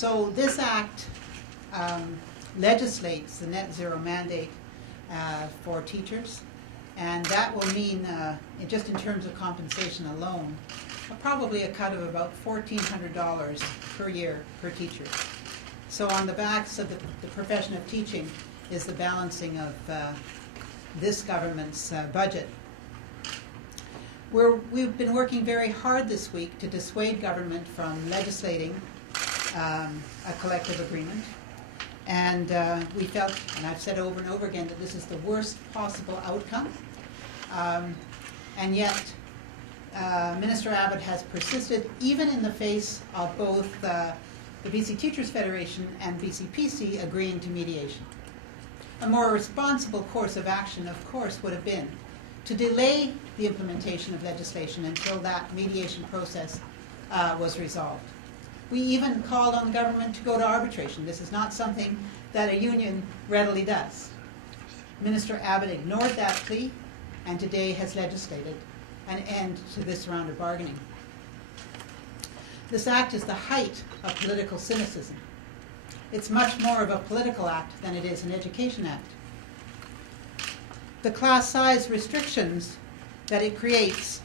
So this act legislates the net zero mandate for teachers, and that will mean, just in terms of compensation alone, probably a cut of about $1,400 per year per teacher. So on the backs of the profession of teaching is the balancing of this government's budget. We've been working very hard this week to dissuade government from legislating a collective agreement. And we felt, and I've said over and over again, that this is the worst possible outcome. And yet, Minister Abbott has persisted, even in the face of both the BC Teachers Federation and BCPC agreeing to mediation. A more responsible course of action, of course, would have been to delay the implementation of legislation until that mediation process was resolved. We even called on the government to go to arbitration. This is not something that a union readily does. Minister Abbott ignored that plea and today has legislated an end to this round of bargaining. This act is the height of political cynicism. It's much more of a political act than it is an education act. The class size restrictions that it creates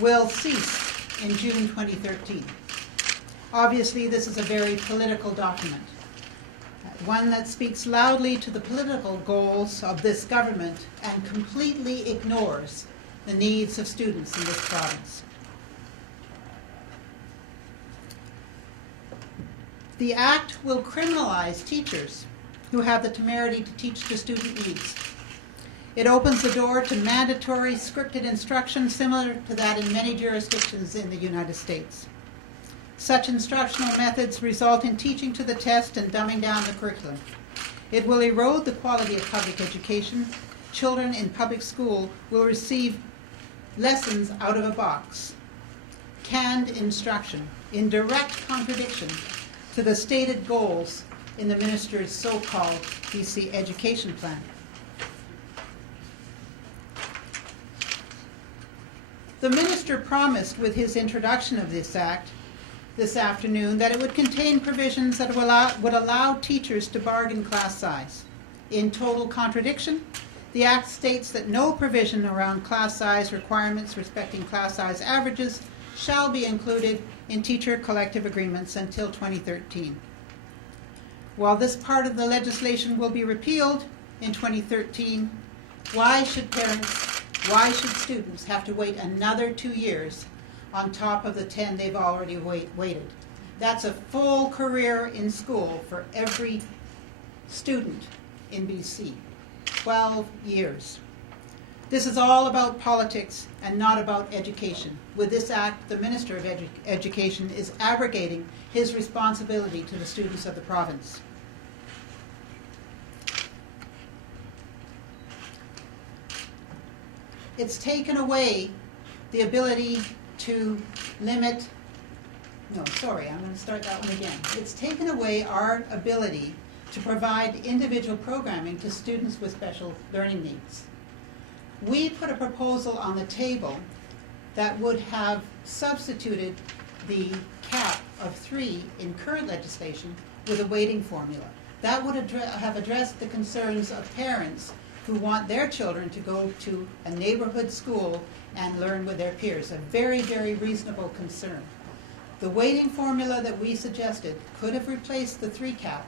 will cease in June 2013. Obviously, this is a very political document, one that speaks loudly to the political goals of this government and completely ignores the needs of students in this province. The act will criminalize teachers who have the temerity to teach to student needs. It opens the door to mandatory scripted instruction similar to that in many jurisdictions in the United States. Such instructional methods result in teaching to the test and dumbing down the curriculum. It will erode the quality of public education. Children in public school will receive lessons out of a box, canned instruction, in direct contradiction to the stated goals in the minister's so-called BC education plan. The minister promised with his introduction of this act this afternoon that it would contain provisions that would allow teachers to bargain class size. In total contradiction, the act states that no provision around class size requirements respecting class size averages shall be included in teacher collective agreements until 2013. While this part of the legislation will be repealed in 2013, why should students have to wait another 2 years on top of the 10 they've already waited? That's a full career in school for every student in BC. 12 years. This is all about politics and not about education. With this act, the Minister of Education is abrogating his responsibility to the students of the province. It's taken away the ability to limit, I'm going to start that one again. It's taken away our ability to provide individual programming to students with special learning needs. We put a proposal on the table that would have substituted the cap of 3 in current legislation with a weighting formula. That would have addressed the concerns of parents who want their children to go to a neighborhood school and learn with their peers. A very, very reasonable concern. The weighting formula that we suggested could have replaced the 3 cap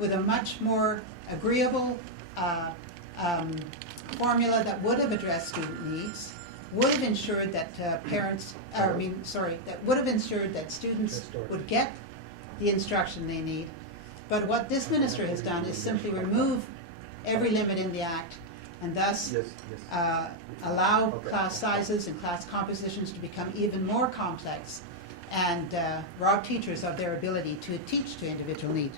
with a much more agreeable formula that would have addressed student needs, would have ensured that that would have ensured that students would get the instruction they need. But what this minister has done is simply remove every limit in the act and thus allow class sizes and class compositions to become even more complex and rob teachers of their ability to teach to individual need.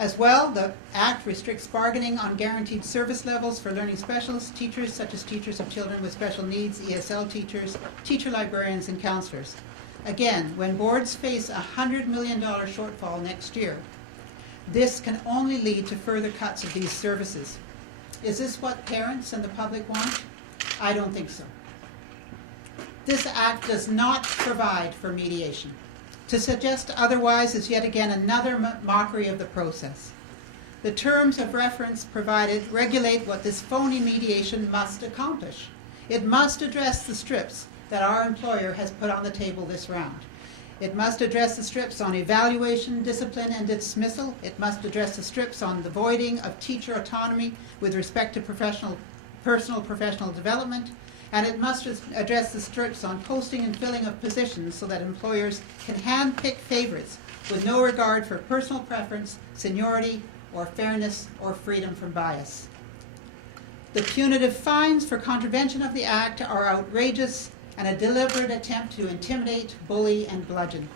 As well, the Act restricts bargaining on guaranteed service levels for learning specialists, teachers such as teachers of children with special needs, ESL teachers, teacher librarians, and counselors. Again, when boards face a $100 million shortfall next year, this can only lead to further cuts of these services. Is this what parents and the public want? I don't think so. This Act does not provide for mediation. To suggest otherwise is yet again another mockery of the process. The terms of reference provided regulate what this phony mediation must accomplish. It must address the strips that our employer has put on the table this round. It must address the strips on evaluation, discipline, and dismissal. It must address the strips on the voiding of teacher autonomy with respect to personal professional development. And it must address the strips on posting and filling of positions so that employers can hand-pick favorites with no regard for personal preference, seniority, or fairness, or freedom from bias. The punitive fines for contravention of the Act are outrageous and a deliberate attempt to intimidate, bully, and bludgeon.